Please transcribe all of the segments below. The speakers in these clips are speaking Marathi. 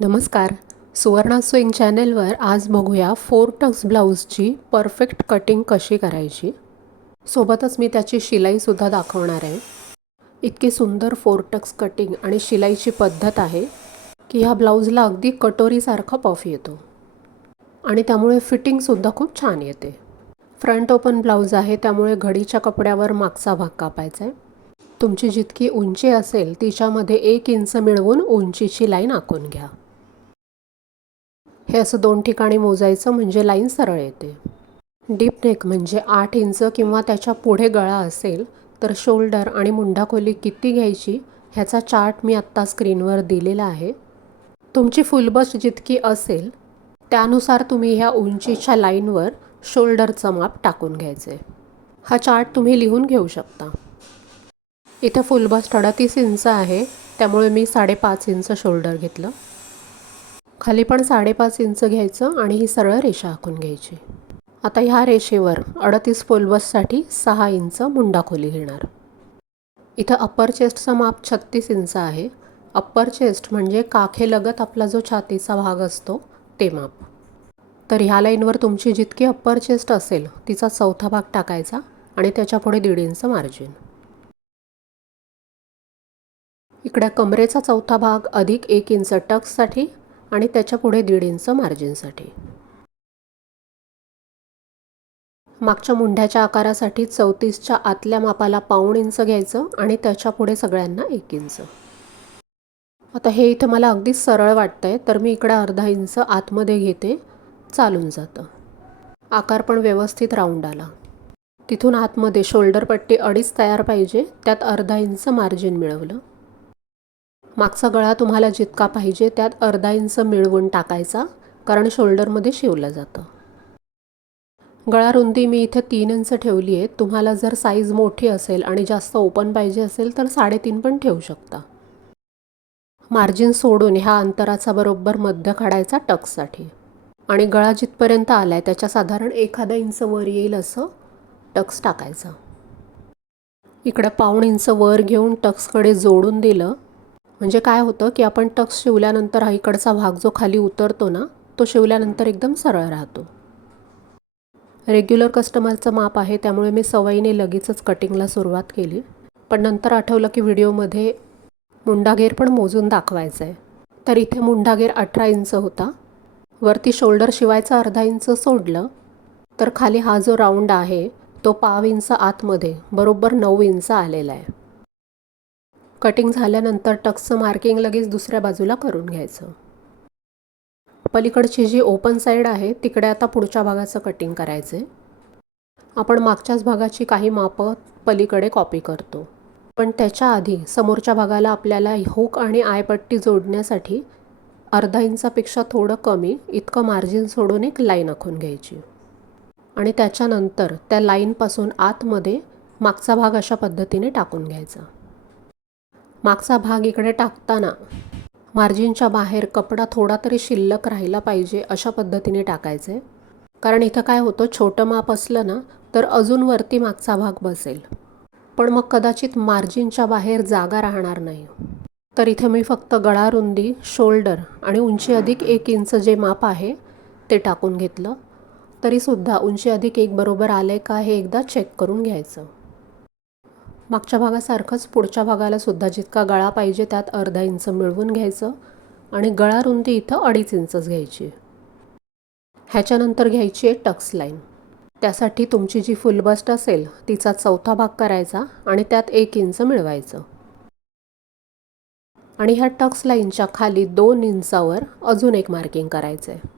नमस्कार. सुवर्णा स्विंग चॅनेलवर आज बघूया फोर टक्स ब्लाऊजची परफेक्ट कटिंग कशी करायची. सोबतच मी त्याची शिलाईसुद्धा दाखवणार आहे. इतकी सुंदर फोर टक्स कटिंग आणि शिलाईची पद्धत आहे की ह्या ब्लाऊजला अगदी कटोरीसारखा पफ येतो. आणि त्यामुळे फिटिंगसुद्धा खूप छान येते. फ्रंट ओपन ब्लाऊज आहे त्यामुळे घडीच्या कपड्यावर मागचा भाग कापायचा आहे तुमची जितकी उंची असेल तिच्यामध्ये एक इंच मिळवून उंचीची लाईन आखून घ्या. हे असं दोन ठिकाणी मोजायचं म्हणजे लाईन सरळ येते. डीप नेक म्हणजे आठ इंच किंवा त्याच्या पुढे गळा असेल तर शोल्डर आणि मुंडाखोली किती घ्यायची ह्याचा चार्ट मी आत्ता स्क्रीनवर दिलेला आहे. तुमची फुलबस जितकी असेल त्यानुसार तुम्ही ह्या उंचीच्या लाईनवर शोल्डरचं माप टाकून घ्यायचे. हा चार्ट तुम्ही लिहून घेऊ शकता. इथं फुलबस अडतीस इंच आहे त्यामुळे मी साडेपाच इंच शोल्डर घेतलं. खाली पण साडेपाच इंच घ्यायचं आणि ही सरळ रेषा आखून घ्यायची. आता ह्या रेषेवर अडतीस फोलबससाठी सहा इंच मुंडा खोली घेणार. इथं अप्पर चेस्टचं माप छत्तीस इंच आहे. अप्पर चेस्ट म्हणजे काखेलगत आपला जो छातीचा भाग असतो ते माप. तर ह्या लाईनवर तुमची जितकी अप्पर चेस्ट असेल तिचा चौथा भाग टाकायचा आणि त्याच्यापुढे दीड इंच मार्जिन इकडे कमरेचा चौथा भाग अधिक एक इंच टक्ससाठी आणि त्याच्या पुढे दीड इंच मार्जिनसाठी मागच्या मुंढ्याच्या आकारासाठी चौतीसच्या आतल्या मापाला पाऊण इंच घ्यायचं आणि त्याच्या पुढे सगळ्यांना एक इंच. आता हे इथं मला अगदीच सरळ वाटतंय तर मी इकडं अर्धा इंच आतमध्ये घेते चालून जातं. आकार पण व्यवस्थित राऊंड आला. तिथून आतमध्ये शोल्डर पट्टी अडीच तयार पाहिजे त्यात अर्धा इंच मार्जिन मिळवलं. मागचा गळा तुम्हाला जितका पाहिजे त्यात अर्धा इंच मिळवून टाकायचा कारण शोल्डरमध्ये शिवलं जातं. गळा रुंदी मी इथे तीन इंच ठेवली आहे. तुम्हाला जर साईज मोठी असेल आणि जास्त ओपन पाहिजे असेल तर साडेतीन पण ठेवू शकता. मार्जिन सोडून ह्या अंतराचा बरोबर मध्य काढायचा टक्ससाठी आणि गळा जिथपर्यंत आला आहे त्याच्या साधारण एखादा इंच वर येईल असं टक्स टाकायचा. इकडं पाऊण इंच वर घेऊन टक्सकडे जोडून दिलं म्हणजे काय होतं की आपण टक्स शिवल्यानंतर हा इकडचा भाग जो खाली उतरतो ना तो शिवल्यानंतर एकदम सरळ राहतो. रेग्युलर कस्टमरचं माप आहे त्यामुळे मी सवयीने लगेचच कटिंगला सुरुवात केली. पण नंतर आठवलं की व्हिडिओमध्ये मुंडागेर पण मोजून दाखवायचं आहे तर इथे मुंडागेर अठरा इंच होता. वरती शोल्डर शिवायचा अर्धा इंच सोडलं. तर खाली हा जो राऊंड आहे तो पाव इंच आतमध्ये बरोबर नऊ इंच आलेला आहे. कटिंग झाल्यानंतर टक्सचं मार्किंग लगेच दुसऱ्या बाजूला करून घ्यायचं. पलीकडची जी ओपन साईड आहे तिकडे आता पुढच्या भागाचं कटिंग करायचं आहे आपण मागच्याच भागाची काही मापं पलीकडे कॉपी करतो. पण त्याच्या आधी समोरच्या भागाला आपल्याला हुक आणि आयपट्टी जोडण्यासाठी अर्धा इंचापेक्षा थोडं कमी इतकं मार्जिन सोडून एक लाईन आखून घ्यायची. आणि त्याच्यानंतर त्या लाईनपासून आतमध्ये मागचा भाग अशा पद्धतीने टाकून घ्यायचा. मागचा भाग इकडे टाकताना मार्जिनच्या बाहेर कपडा थोडा तरी शिल्लक राहिला पाहिजे अशा पद्धतीने टाकायचे. कारण इथं काय होतं छोटं माप असलं ना तर अजून वरती मागचा भाग बसेल. पण मग कदाचित मार्जिनच्या बाहेर जागा राहणार नाही. तर इथे मी फक्त गळा रुंदी शोल्डर आणि उंची अधिक एक इंच जे माप आहे ते टाकून घेतलं. तरीसुद्धा उंची अधिक एक बरोबर आलं आहे का हे एकदा चेक करून घ्यायचं. मागच्या भागासारखंच पुढच्या भागाला सुद्धा जितका गळा पाहिजे त्यात अर्धा इंच मिळवून घ्यायचं आणि गळा रुंदी इथं अडीच इंचच घ्यायची. ह्याच्यानंतर घ्यायची आहे टक्स लाईन. त्यासाठी तुमची जी फुलबस्ट असेल तिचा चौथा भाग करायचा आणि त्यात एक इंच मिळवायचं. आणि ह्या टक्स लाईनच्या खाली दोन इंचावर अजून एक मार्किंग करायचं आहे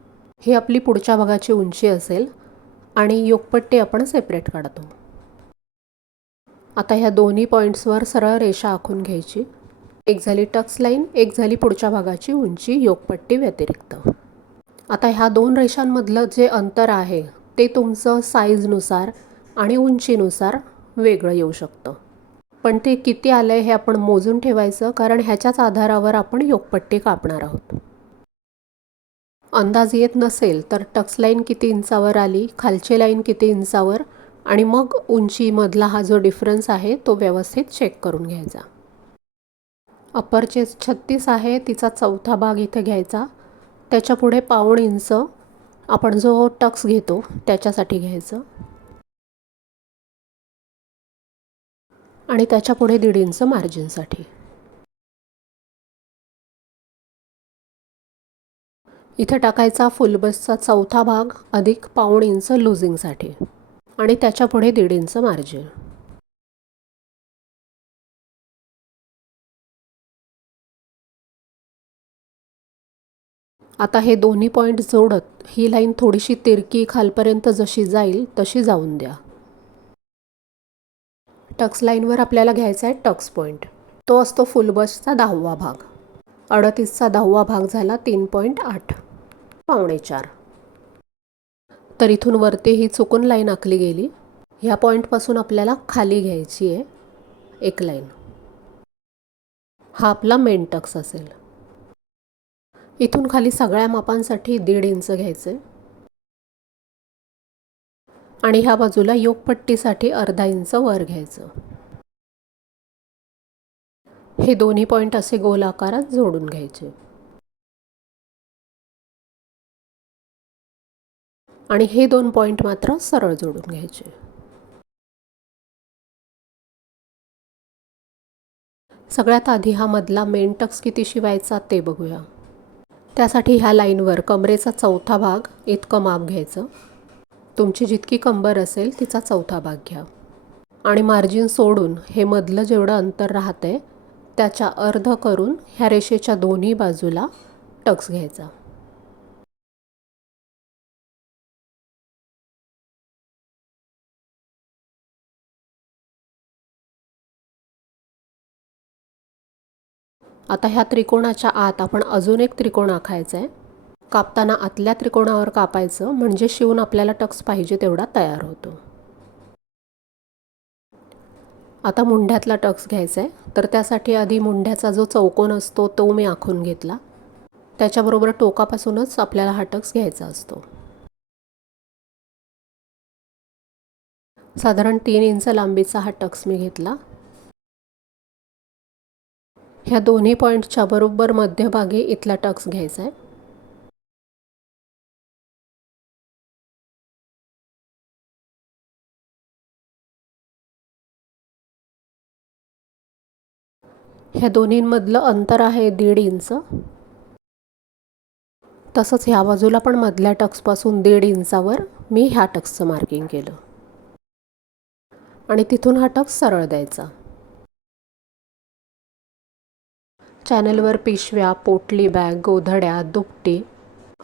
ही आपली पुढच्या भागाची उंची असेल आणि योगपट्टी आपण सेपरेट काढतो. आता ह्या दोन्ही पॉईंट्सवर सरळ रेषा आखून घ्यायची. एक झाली टक्स लाईन एक झाली पुढच्या भागाची उंची योगपट्टी व्यतिरिक्त. आता ह्या दोन रेषांमधलं जे अंतर आहे ते तुमचं साईजनुसार आणि उंचीनुसार वेगळं येऊ शकतं. पण ते किती आलं आहे हे आपण मोजून ठेवायचं कारण ह्याच्याच आधारावर आपण योगपट्टी कापणार आहोत. अंदाज येत नसेल तर टक्स लाईन किती इंचावर आली खालची लाईन किती इंचावर आणि मग उंचीमधला हा जो डिफरन्स आहे तो व्यवस्थित चेक करून घ्यायचा. अप्पर चेस्ट छत्तीस आहे तिचा चौथा भाग इथे घ्यायचा. त्याच्या पुढे पाऊण इंच आपण जो टक्स घेतो त्याच्यासाठी घ्यायचं. आणि त्याच्या पुढे दीड इंच मार्जिनसाठी इथे टाकायचा फुलबसचा चौथा भाग अधिक पाऊण इंच लुझिंगसाठी आणि त्याच्या पुढे दीड इंच मार्जिन आता हे दोन्ही पॉईंट जोडत ही लाईन थोडीशी तिरकी खालपर्यंत जशी जाईल तशी जाऊन द्या. टक्स लाईनवर आपल्याला घ्यायचा आहे टक्स पॉईंट तो असतो फुलबसचा दहावा भाग. अडतीसचा दहावा भाग झाला तीन पॉईंट आठ. पावणे चार तर इथून वरती ही चुकून लाईन आखली गेली. ह्या पॉईंटपासून आपल्याला खाली घ्यायची आहे एक लाईन. हा आपला मेन टक्स असेल. इथून खाली सगळ्या मापांसाठी दीड इंच घ्यायचे. आणि ह्या बाजूला योगपट्टीसाठी अर्धा इंच वर घ्यायचं. हे दोन्ही पॉईंट असे गोल आकारात जोडून घ्यायचे. आणि हे दोन पॉईंट मात्र सरळ जोडून घ्यायचे. सगळ्यात आधी हा मधला मेन टक्स किती शिवायचा ते बघूया. त्यासाठी ह्या लाईनवर कमरेचा चौथा भाग इतकं माप घ्यायचं. तुमची जितकी कंबर असेल तिचा चौथा भाग घ्या. आणि मार्जिन सोडून हे मधलं जेवढं अंतर राहतंय त्याच्या अर्ध करून ह्या रेषेच्या दोन्ही बाजूला टक्स घ्यायचा. आता ह्या त्रिकोणाच्या आत आपण अजून एक त्रिकोण आखायचा आहे कापताना आतल्या त्रिकोणावर कापायचं म्हणजे शिवून आपल्याला टक्स पाहिजे तेवढा तयार होतो. आता मुंढ्यातला टक्स घ्यायचा आहे तर त्यासाठी आधी मुंढ्याचा जो चौकोन असतो तो मी आखून घेतला. त्याच्याबरोबर टोकापासूनच आपल्याला हा टक्स घ्यायचा असतो. साधारण तीन इंच लांबीचा हा टक्स मी घेतला. ह्या दोन्ही पॉईंटच्या बरोबर मध्यभागी इथला टक्स घ्यायचा आहे. ह्या दोन्हींमधलं अंतर आहे दीड इंच. तसंच ह्या बाजूला पण मधल्या टक्सपासून दीड इंचावर मी ह्या टक्सचं मार्किंग केलं. आणि तिथून हा टक्स सरळ द्यायचा. चॅनलवर पिशव्या पोटली बॅग गोधड्या दुपटी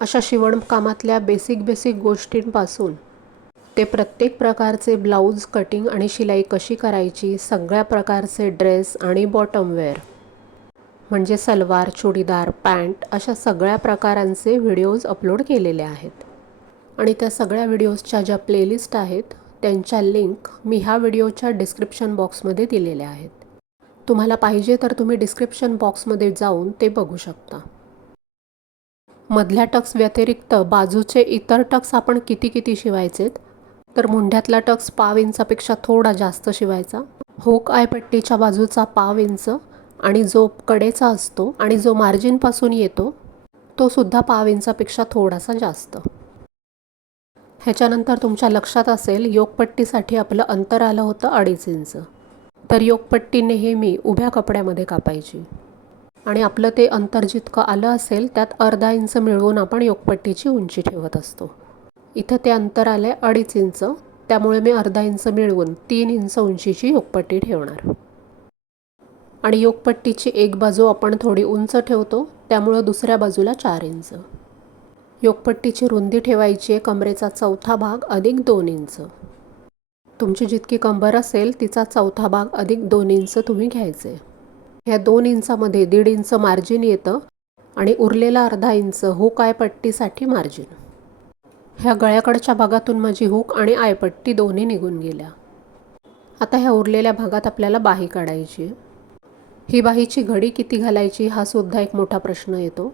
अशा शिवणकामातल्या बेसिक बेसिक गोष्टींपासून. ते प्रत्येक प्रकारचे ब्लाऊज कटिंग आणि शिलाई कशी करायची सगळ्या प्रकारचे ड्रेस आणि बॉटमवेअर म्हणजे सलवार चुडीदार पॅन्ट अशा सगळ्या प्रकारांचे व्हिडिओज अपलोड केलेले आहेत. आणि त्या सगळ्या व्हिडिओजच्या ज्या प्लेलिस्ट आहेत त्यांच्या लिंक मी ह्या व्हिडिओच्या डिस्क्रिप्शन बॉक्समध्ये दिलेल्या आहेत. तुम्हाला पाहिजे तर तुम्ही डिस्क्रिप्शन बॉक्समध्ये जाऊन ते बघू शकता. मधल्या टक्स व्यतिरिक्त बाजूचे इतर टक्स आपण किती किती शिवायचेत? तर मुंढ्यातला टक्स पाव इंचापेक्षा थोडा जास्त शिवायचा. होक आयपट्टीच्या बाजूचा पाव इंच आणि जो कडेचा असतो आणि जो मार्जिनपासून येतो तो सुद्धा पाव इंचापेक्षा थोडासा जास्त. ह्याच्यानंतर तुमच्या लक्षात असेल योगपट्टीसाठी आपलं अंतर आलं होतं अडीच इंच. तर योगपट्टी नेहमी उभ्या कपड्यामध्ये कापायची. आणि आपलं ते अंतर जितकं आलं असेल त्यात अर्धा इंच मिळवून आपण योगपट्टीची उंची ठेवत असतो. इथं ते अंतर आलं आहे अडीच इंच त्यामुळे मी अर्धा इंच मिळवून तीन इंच उंचीची योगपट्टी ठेवणार. आणि योगपट्टीची एक बाजू आपण थोडी उंच ठेवतो त्यामुळं दुसऱ्या बाजूला चार इंच. योगपट्टीची रुंदी ठेवायची आहे कमरेचा चौथा भाग अधिक दोन इंच. तुमची जितकी कंबर असेल तिचा चौथा भाग अधिक दोन इंच तुम्ही घ्यायचे. ह्या दोन इंचामध्ये दीड इंच मार्जिन येतं आणि उरलेला अर्धा इंच हुक आयपट्टीसाठी मार्जिन. ह्या गळ्याकडच्या भागातून माझी हुक आणि आयपट्टी दोन्ही निघून गेल्या. आता ह्या उरलेल्या भागात आपल्याला बाही काढायची. ही बाहीची घडी किती घालायची हा सुद्धा एक मोठा प्रश्न येतो.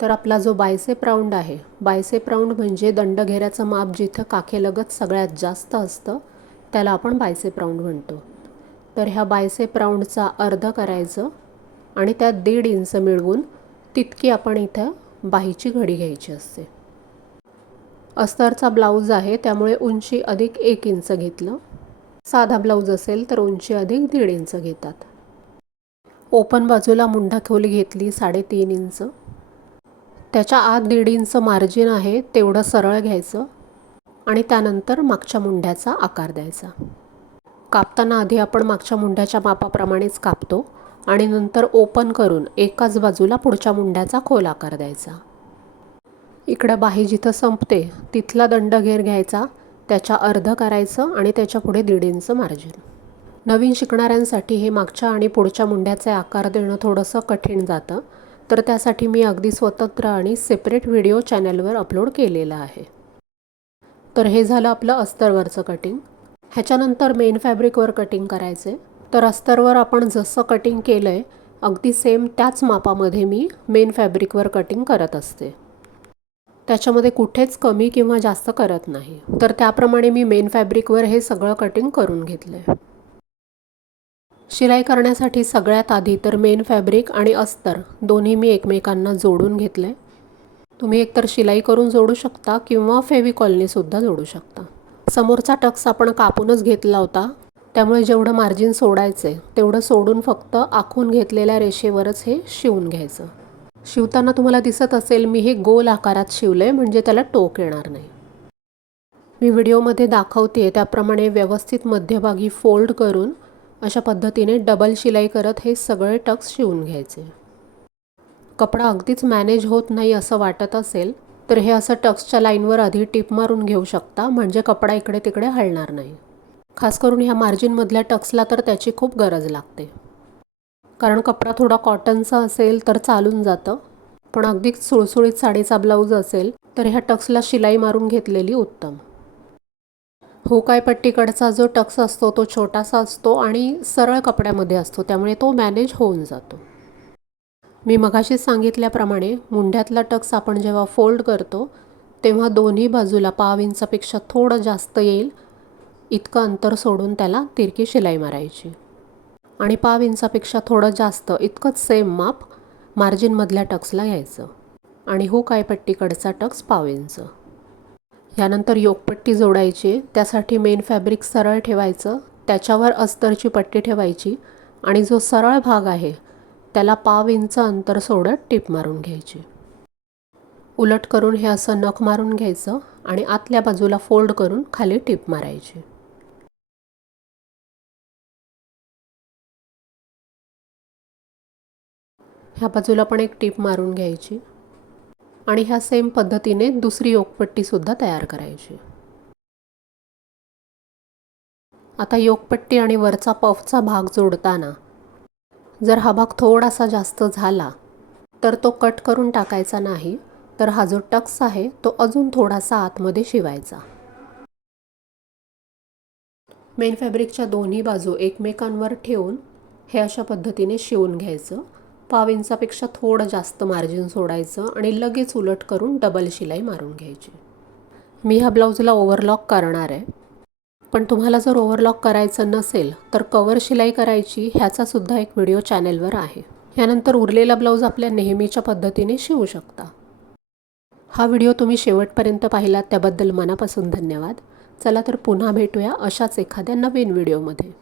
तर आपला जो बायसेप राऊंड आहे बायसेप राऊंड म्हणजे दंडघेऱ्याचं माप जिथं काखेलगत सगळ्यात जास्त असतं त्याला आपण बायसेप राऊंड म्हणतो. तर ह्या बायसेप राऊंडचा अर्ध करायचं आणि त्यात दीड इंच मिळवून तितकी आपण इथं बाहीची घडी घ्यायची असते. अस्तरचा ब्लाऊज आहे त्यामुळे उंची अधिक एक इंच घेतलं. साधा ब्लाऊज असेल तर उंची अधिक दीड इंच घेतात. ओपन बाजूला मुंडा खोली घेतली साडेतीन इंच. त्याच्या आत दीड इंच मार्जिन आहे तेवढं सरळ घ्यायचं. आणि त्यानंतर मागच्या मुंड्याचा आकार द्यायचा. कापताना आधी आपण मागच्या मुंड्याच्या मापाप्रमाणेच कापतो आणि नंतर ओपन करून एकाच बाजूला पुढच्या मुंड्याचा खोल आकार द्यायचा. इकडं बाही जिथं संपते तिथला दंड घेर घ्यायचा त्याच्या अर्ध करायचं आणि त्याच्या पुढे दीड इंच मार्जिन. नवीन शिकणाऱ्यांसाठी हे मागच्या आणि पुढच्या मुंड्याचे आकार देणं थोडंसं कठीण जातं तर त्यासाठी मी अगदी स्वतंत्र आणि सेपरेट व्हिडिओ चॅनलवर अपलोड केलेला आहे. तर हे झालं आपलं अस्तरवरचं कटिंग ह्याच्यानंतर मेन फॅब्रिकवर कटिंग करायचे. तर अस्तरवर आपण जसं कटिंग केलं आहे अगदी सेम त्याच मापामध्ये मी मेन फॅब्रिकवर कटिंग करत असते. त्याच्यामध्ये कुठेच कमी किंवा जास्त करत नाही. तर त्याप्रमाणे मी मेन फॅब्रिकवर हे सगळं कटिंग करून घेतलं आहे शिलाई करण्यासाठी सगळ्यात आधी तर मेन फॅब्रिक आणि अस्तर दोन्ही मी एकमेकांना जोडून घेतले तुम्ही एकतर शिलाई करून जोडू शकता किंवा फेविकॉलनीसुद्धा जोडू शकता. समोरचा टक्स आपण कापूनच घेतला होता. त्यामुळे जेवढं मार्जिन सोडायचं आहे तेवढं सोडून फक्त आखून घेतलेल्या रेषेवरच हे शिवून घ्यायचं. शिवताना तुम्हाला दिसत असेल मी हे गोल आकारात शिवलं आहे म्हणजे त्याला टोक येणार नाही. मी व्हिडिओमध्ये दाखवते त्याप्रमाणे व्यवस्थित मध्यभागी फोल्ड करून अशा पद्धतीने डबल शिलाई करत हे सगळे टक्स शिवून घ्यायचे. कपडा अगदीच मॅनेज होत नाही असं वाटत असेल तर हे असं टक्सच्या लाईनवर आधी टिप मारून घेऊ शकता म्हणजे कपडा इकडे तिकडे हलणार नाही. खास करून ह्या मार्जिनमधल्या टक्सला तर त्याची खूप गरज लागते. कारण कपडा थोडा कॉटनचा असेल तर चालून जातं पण अगदी सुळसुळीत साडीचा ब्लाऊज असेल तर ह्या टक्सला शिलाई मारून घेतलेली उत्तम. होकाय पट्टीकडचा जो टक्स असतो तो छोटासा असतो आणि सरळ कपड्यामध्ये असतो त्यामुळे तो मॅनेज होऊन जातो. मी मगाशीच सांगितल्याप्रमाणे मुंड्यातला टक्स आपण जेव्हा फोल्ड करतो तेव्हा दोन्ही बाजूला पाव इंचापेक्षा थोडं जास्त येईल इतकं अंतर सोडून त्याला तिरकी शिलाई मारायची. आणि पाव इंचापेक्षा थोडं जास्त इतकंच सेम माप मार्जिनमधल्या टक्सला यायचं. आणि हो काय पट्टीकडचा टक्स पाव इंच. यानंतर योगपट्टी जोडायची त्यासाठी मेन फॅब्रिक सरळ ठेवायचं त्याच्यावर अस्तरची पट्टी ठेवायची आणि जो सरळ भाग आहे त्याला पाव इंच अंतर सोडत टीप मारून घ्यायची. उलट करून हे असं नख मारून घ्यायचं आणि आतल्या बाजूला फोल्ड करून खाली टीप मारायची. ह्या बाजूला पण एक टीप मारून घ्यायची आणि ह्या सेम पद्धतीने दुसरी योगपट्टीसुद्धा तयार करायची. आता योगपट्टी आणि वरचा पफचा भाग जोडताना जर हा भाग थोडासा जास्त झाला तर तो कट करून टाकायचा नाही तर हा जो टक्स आहे तो अजून थोडासा आतमध्ये शिवायचा. मेन फॅब्रिकच्या दोन्ही बाजू एकमेकांवर ठेवून हे अशा पद्धतीने शिवून घ्यायचं. पाव इंचापेक्षा थोडं जास्त मार्जिन सोडायचं आणि लगेच उलट करून डबल शिलाई मारून घ्यायची. मी ह्या ब्लाऊजला ओव्हरलॉक करणार आहे. पण तुम्हाला जर ओव्हरलॉक करायचं नसेल तर कवर शिलाई करायची ह्याचासुद्धा एक व्हिडिओ चॅनेलवर आहे. यानंतर उरलेला ब्लाऊज आपल्या नेहमीच्या पद्धतीने शिवू शकता. हा व्हिडिओ तुम्ही शेवटपर्यंत पाहिलात त्याबद्दल मनापासून धन्यवाद. चला तर पुन्हा भेटूया अशाच एखाद्या नवीन व्हिडिओमध्ये.